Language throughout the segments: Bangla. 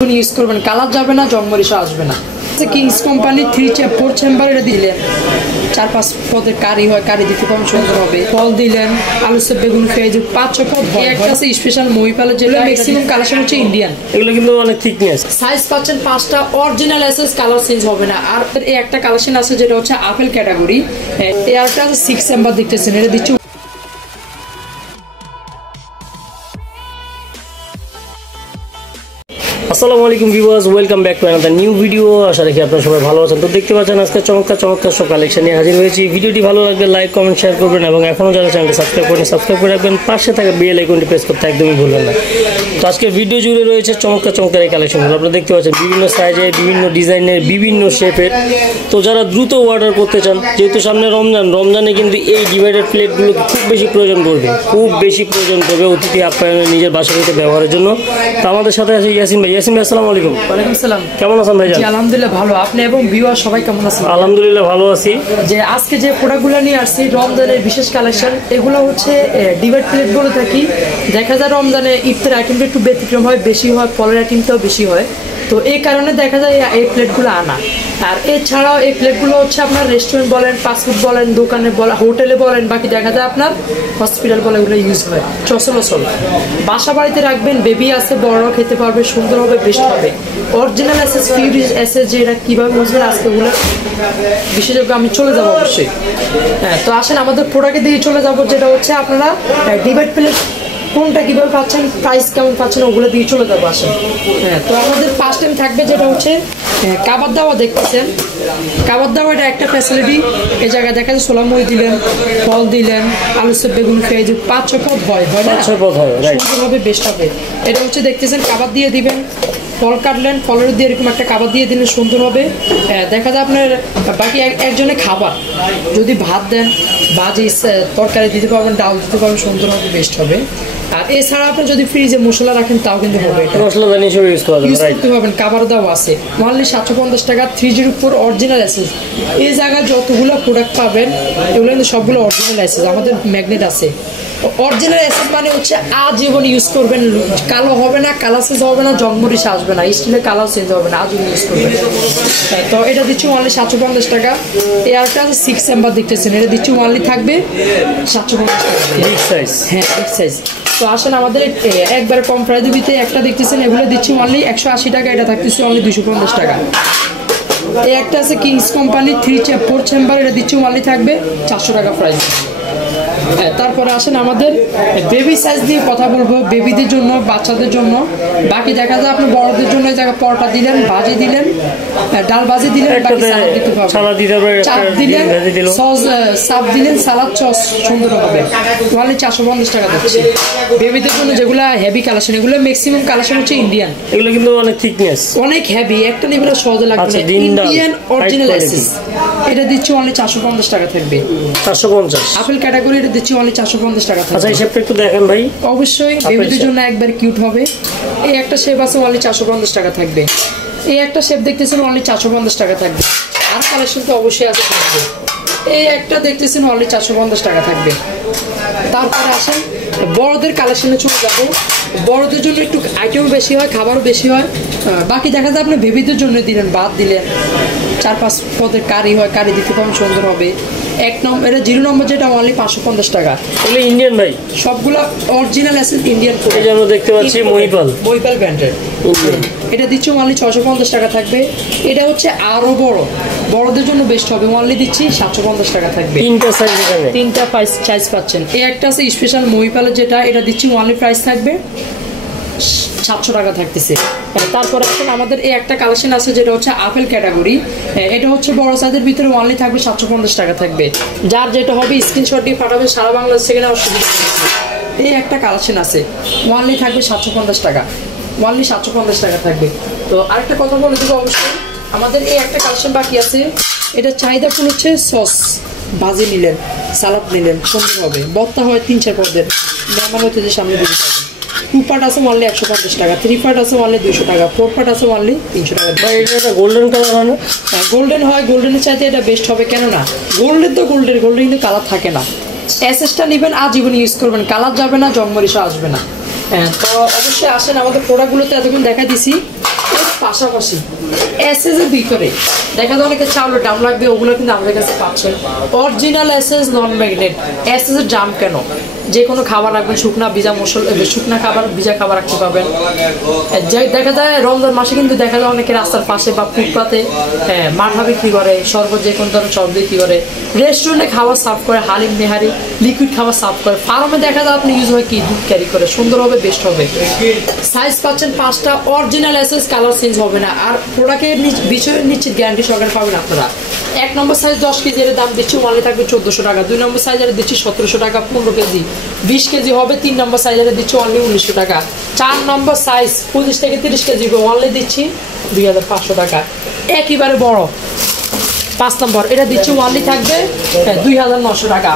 ইউজ করবেন, কালার যাবে না, জংমরিচা আসবে না। কিংস কোম্পানি 4 চেম্বার এটা দিলেন, 4-5 পদের কারি হয়, কারি দিতে কম সুন্দর হবে। ফল দিলেন, আলু সব, বেগুন, পেঁয়াজ, 5 পদ হয়। একটা আছে স্পেশাল মহিপালের, যেটা ম্যাক্সিমাম কালেকশন হচ্ছে ইন্ডিয়ান। এগুলো কিন্তু অনেক থিকনেস। সাইজ পাচ্ছেন 5টা, অরিজিনাল এসএস, কালার চেঞ্জ হবে না। আর এই একটা কালেকশন আছে যেটা হচ্ছে আপেল ক্যাটাগরি, এই আরেকটা আছে 6 চেম্বার দেখতেছেন, এটা দিচ্ছি। আসসালামু আলাইকুম viewers, welcome back to another new video. আশা রাখি আপনারা সবাই ভালো আছেন। তো দেখতে পাচ্ছেন আজকে চমৎকার সব কালেকশন নিয়ে হাজির হয়েছি। ভিডিওটি ভালো লাগলে লাইক, কমেন্ট, শেয়ার করবেন এবং এখনও যারা চ্যানেলটি সাবস্ক্রাইব করে রাখবেন। পাশে থাকা বেল আইকনটি প্রেস করতে একদমই ভুলবেন না। তো আজকে ভিডিও জুড়ে রয়েছে চমৎকার এই কালেকশনগুলো। আপনারা দেখতে পাচ্ছেন বিভিন্ন সাইজের, বিভিন্ন ডিজাইনের, বিভিন্ন শেপের। তো যারা দ্রুত অর্ডার করতে চান, যেহেতু সামনে রমজানে কিন্তু এই ডিভাইডার প্লেটগুলো খুব বেশি প্রয়োজন পড়বে অতিথি আপ্যায়নে, নিজের বাসাবাড়িতে ব্যবহারের জন্য। তো আমাদের সাথে আছে ইয়াসিন ভাই। ইয়াসিন ভাই, আসসালামু আলাইকুম। ওয়ালাইকুম আসসালাম। কেমন আছেন ভাই? জি আলহামদুলিল্লাহ ভালো। আপনি এবং ভিউয়ার সবাই কেমন আছেন? আলহামদুলিল্লাহ ভালো আছি। যে আজকে যে প্রোডাক্টগুলো নিয়ে আসছি রমজানের বিশেষ কালেকশন, এগুলো হচ্ছে ডিভাইড প্লেট বলে থাকি। দেখা যায় রমজানে ইফতার আইটেমটা একটু ব্যতিক্রম হয়, বেশি হয়, ফলের আইটেমটাও বেশি হয়। তো এই কারণে দেখা যায় এই প্লেটগুলো আনা। আর এছাড়াও এই প্লেটগুলো হচ্ছে আপনার রেস্টুরেন্ট বলেন, ফাস্টফুড বলেন, দোকানে বলেন, হোটেলে বলেন, বাকি দেখা যায় আপনার হসপিটাল বলে এগুলো ইউজ হয় চল। বাসা বাড়িতে রাখবেন, বেবি আছে, বড়রাও খেতে পারবে, সুন্দর হবে, বেস্ট হবে। অরিজিনাল এসএস, পিউর এসএস, যে এটা কীভাবে বুঝবেন আজকে ওগুলো বিশেষজ্ঞ আমি চলে যাবো অবশ্যই। হ্যাঁ, তো আসেন আমাদের প্রোডাক্টের দিকে চলে যাবো, যেটা হচ্ছে আপনারা ডিভাইড প্লেট কোনটা কীভাবে পাচ্ছেন, প্রাইস কেমন পাচ্ছেন, ওগুলো দিয়ে চলে যাবো আসেন। হ্যাঁ, তো আমাদের ফার্স্ট টাইম থাকবে যেটা হচ্ছে কাবাব দাওয়া। দেখতেছেন কাবাব দাওয়া, এটা একটা ফ্যাসিলিটি। এই জায়গায় দেখা যায় সোলামই দিলেন, ফল দিলেন, আলু সব, বেগুন, পেঁয়াজ, 5-6 পদ হয় না, 5-6 পদ হয়, সুন্দর হবে, বেস্ট হবে। এটা হচ্ছে দেখতেছেন কাবাব দিয়ে দিবেন, ফল কাটলেন, ফলের দিয়ে এরকম একটা কাবাব দিয়ে দিলে সুন্দর হবে। দেখা যায় আপনার বাকি একজনে খাবার যদি ভাত দেন, ভাজি, তরকারি দিতে পারবেন, ডাল দিতে পারবেন, সুন্দর হবে, বেস্ট হবে। আর এছাড়া আপনি যদি ফ্রিজে মশলা রাখেন তাও কিন্তু হবে, মশলাদানি হিসেবে ইউজ করতে পারবেন। খাবার দাও আছে অনলি 750 টাকা, 3Gর উপর অরিজিনাল এসএস। এই জায়গায় যতগুলো প্রোডাক্ট পাবেন এগুলো কিন্তু সবগুলো অরিজিনাল এসএস। আমাদের ম্যাগনেট আছে অরিজিনাল এসএস, মানে হচ্ছে আজীবন ইউজ করবেন, কালো হবে না, কালার চেঞ্জ হবে না, জংমরিচা আসবে না, স্টিলের কালার চেঞ্জ হবে না, আজীবন ইউজ করবেন। তো এটা দিচ্ছি অনলি 750 টাকা। এই আরেকটা আছে 6 চেম্বার দেখতেছেন, এটা দিচ্ছি অনলি থাকবে 750 টাকা। বিগ সাইজ, হ্যাঁ বিগ সাইজ। তো আসেন আমাদের একবার কম প্রাইসের ভিতরে একটা দেখতেছেন, এগুলো দিচ্ছি অনলি 180 টাকা, এটা থাকতেছে অনলি 250 টাকা। এই একটা আছে কিংস কোম্পানি 4 চেম্বার, এটা দিচ্ছি অনলি থাকবে 400 টাকা প্রাইস। হ্যাঁ, তারপরে আসেন আমাদের বেবি সাইজ দিয়ে কথা বলবো, বেবিদের জন্য, বাচ্চাদের জন্য। বাকি দেখা যায় আপনি বড়দের জন্য এই জায়গায় পরোটা দিলেন, ভাজি দিলেন, ডাল ভাজি দিলেন, চাপ দিলেন, সস সাপ দিলেন, সালাদ সস, সুন্দর হবে। তাহলে 450 টাকা দিচ্ছি বেবিদের জন্য। যেগুলো হেভি কালেকশন, এগুলো ম্যাক্সিমাম কালেকশন হচ্ছে ইন্ডিয়ান। এগুলো কিন্তু অনেক থিকনেস, অনেক হেভি, একটা নিবেলে সহজে লাগবে না। ইন্ডিয়ান অরিজিনাল এসএস, এটা দিচ্ছি অনলি 450 টাকা থাকবে। 450 আপেল ক্যাটাগরি, এটা দিচ্ছি অনলি 450 টাকা থাকবে। আচ্ছা, এই শেপটা একটু দেখেন ভাই। অবশ্যই বেবিদের জন্য একবার কিউট হবে। এই একটা শেপ আছে অনলি 450 টাকা থাকবে। এই একটা শেপ দেখতেছেন অনলি 450 টাকা থাকবে। আর কালেকশন তো অবশ্যই আছে থাকবে। এই একটা দেখতেছেন অনলি 450 টাকা থাকবে। তারপরে আসেন বড়দের কালেকশনে চলে যাবো। বড়দের জন্য একটু আইটেমও বেশি হয়, খাবারও বেশি হয়। বাকি দেখা যায় আপনি বেবিদের জন্য দিলেন, ভাত দিলেন, 4-5 পদের কারি হয়, কারি দিতে পারবেন, সুন্দর হবে। 1 নম্বর, এটা 0 নম্বর, যেটা অনলি 550 টাকা। এগুলো ইন্ডিয়ান ভাই, সবগুলো অরিজিনাল আছে ইন্ডিয়ান। এই যে আমরা দেখতে পাচ্ছি মহিপাল ব্র্যান্ডের, এটা দিচ্ছি অনলি 650 টাকা থাকবে। এটা হচ্ছে আরো বড়দের জন্য বেস্ট হবে, অনলি দিচ্ছি 750 টাকা থাকবে। 3টা সাইজ, এখানে 3টা সাইজ পাচ্ছেন। এই একটা আছে স্পেশাল মহিপালের, যেটা এটা দিচ্ছি অনলি প্রাইস থাকবে 700 টাকা থাকতেছে। তারপরে এখন আমাদের এই একটা কালেকশন আছে যেটা হচ্ছে আপেল ক্যাটাগরি, এটা হচ্ছে বড় সাইজের ভিতরে, অনলি থাকবে 750 টাকা থাকবে। যার যেটা হবে স্ক্রিনশট দিয়ে পাঠাবে, সারা বাংলাদেশ থেকে নেওয়ার সুবিধা। এই একটা কালেকশন আছে অনলি থাকবে 750 টাকা, অনলি 750 টাকা থাকবে। তো আরেকটা কথা বলে দেবো, অবশ্যই আমাদের এই একটা কালেকশন বাকি আছে। এটা চাহিদা ফুল হচ্ছে সস, ভাজি নিলেন, সালাদ নিলেন, সুন্দর হবে। ভর্তা হয় 3-4 পদের, মেহমান হতে যে সামনে দিতে পারবেন। 2 পার্ট আছে অনলি 150 টাকা, 3 পার্ট আছে অনলি 200 টাকা, 4 পার্ট আছে অনলি 300 টাকা। ভাই এটা গোল্ডেন কালার হয় না? গোল্ডেন হয়, গোল্ডেনের চাইতে এটা বেস্ট হবে। কেননা গোল্ডেন তো গোল্ডেন কিন্তু কালার থাকে না। এসএসটা নেবেন, আজীবন ইউজ করবেন, কালার যাবে না, জংমরিচা আসবে না। হ্যাঁ, তো অবশ্যই আসেন আমাদের প্রোডাক্টগুলোতে এতক্ষণ দেখা দিছি। পাশাপাশি এসএস এর ভিতরে দেখা যায় অনেকে চাউলের দাম লাগবে, ওগুলো কিন্তু আমাদের কাছে পাচ্ছেন অরিজিনাল এসএস নন ম্যাগনেট। এসএস এর দাম কেন, যে কোনো খাবার রাখবেন, শুকনা ভিজা মশলা, শুকনা খাবার ভিজা খাবার রাখতে পারবেন। দেখা যায় রমজান মাসে কিন্তু দেখা যায় অনেকে রাস্তার পাশে বা ফুটপাতে মাঠা বিক্রি করে, শরবত যে কোনো ধরনের শরবত বিক্রি করে, রেস্টুরেন্টে খাবার সার্ভ করে, হালিম নেহারি লিকুইড খাবার সার্ভ করে। ফার্মে দেখা যায় আপনি ইউজ হয় কি দুধ ক্যারি করে, সুন্দর হবে, বেস্ট হবে। সাইজ পাচ্ছেন 5টা, অরিজিনাল এসএস, কালার চেঞ্জ হবে না। আর প্রোডাক্টের বিষয়ে নিশ্চিত গ্যারান্টি সহকারে পাবেন আপনারা। 1 নম্বর সাইজ 10 কেজি এর দাম দিচ্ছি ওয়ানলি থাকবে 1400 টাকা। 2 নম্বর সাইজের দিচ্ছি 1700 টাকা 15 কেজি। 20 কেজি হবে 3 নম্বর সাইজের দিচ্ছি অনলি 1900 টাকা। 4 নম্বর সাইজ 25 থেকে 30 কেজি অনলি দিচ্ছি 2500 টাকা। একেবারে বড় 5 নম্বর এটা দিচ্ছি ওয়ানলি থাকবে 2900 টাকা।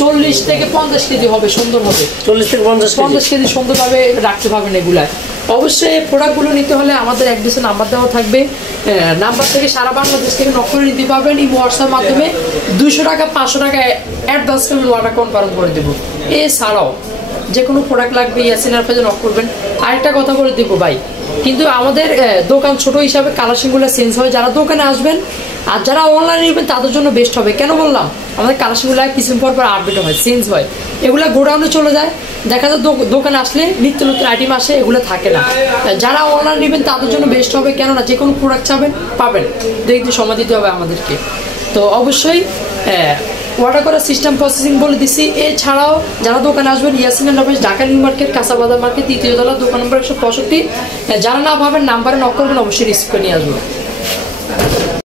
40 থেকে 50 কেজি হবে, সুন্দর হবে। 40 থেকে 50 কেজি সুন্দরভাবে রাখতে পারবেন এগুলা। অবশ্যই প্রোডাক্টগুলো নিতে হলে আমাদের অ্যাড্রেসে নাম্বার দেওয়া থাকবে, নাম্বার থেকে সারা বাংলাদেশ থেকে নক করে নিতে পারবেন। এই হোয়াটসঅ্যাপ মাধ্যমে 200 টাকা 500 টাকা অ্যাডভান্স করে অর্ডার কনফার্ম করে দেবো। এছাড়াও যে কোনো প্রোডাক্ট লাগবে ইয়াসিনার পেজে নক করবেন। আরেকটা কথা বলে দেবো ভাই, কিন্তু আমাদের দোকান ছোট হিসাবে কালেকশনগুলো চেঞ্জ হয়। যারা দোকানে আসবেন আর যারা অনলাইনে নেবেন তাদের জন্য বেস্ট হবে। কেন বললাম, আমাদের কালেকশনগুলো কিছুদিন পর আপডেট হয়, চেঞ্জ হয়, এগুলো গোডাউনে চলে যায়। দেখা যায় দোকানে আসলে নিত্য নতুন আইটেম আসে, এগুলো থাকে না। যারা অনলাইন নেবেন তাদের জন্য বেস্ট হবে, কেননা যে কোনো প্রোডাক্ট চাবেন পাবেন, দেখতে সময় দিতে হবে আমাদেরকে। তো অবশ্যই অর্ডার করার সিস্টেম প্রসেসিং বলে দিচ্ছি। এছাড়াও যারা দোকানে আসবেন Yasin enterprise, Dhaka new market, কাঁচাবাজার মার্কেট, 3য় তলা, দোকান নম্বর 165। যারা না পাবেন নাম্বারে নক করবেন, অবশ্যই রিসিভ করে নিয়ে আসবেন।